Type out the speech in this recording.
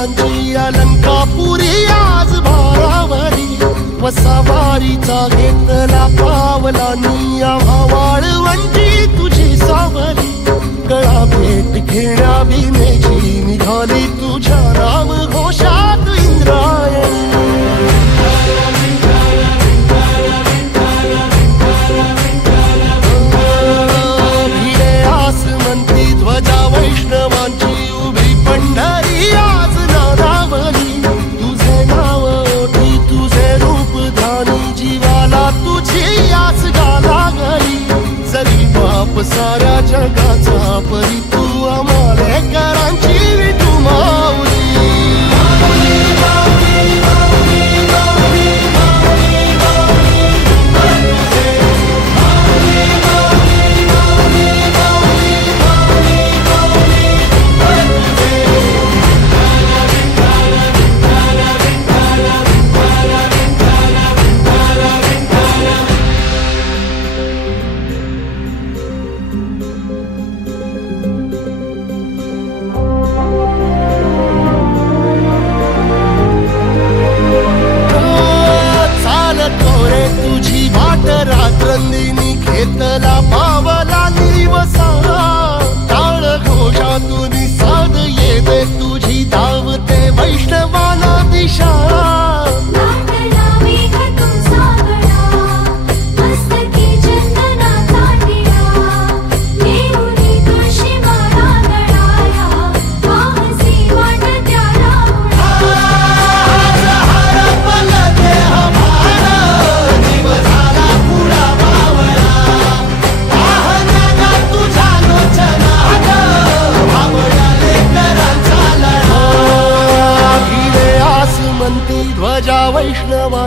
चांदी अलंकापुरी आज भावावारी. वसावारीचा घेतला पावला आव्हा वाळवंटी तुझी सावरी गळा भेट घेण्या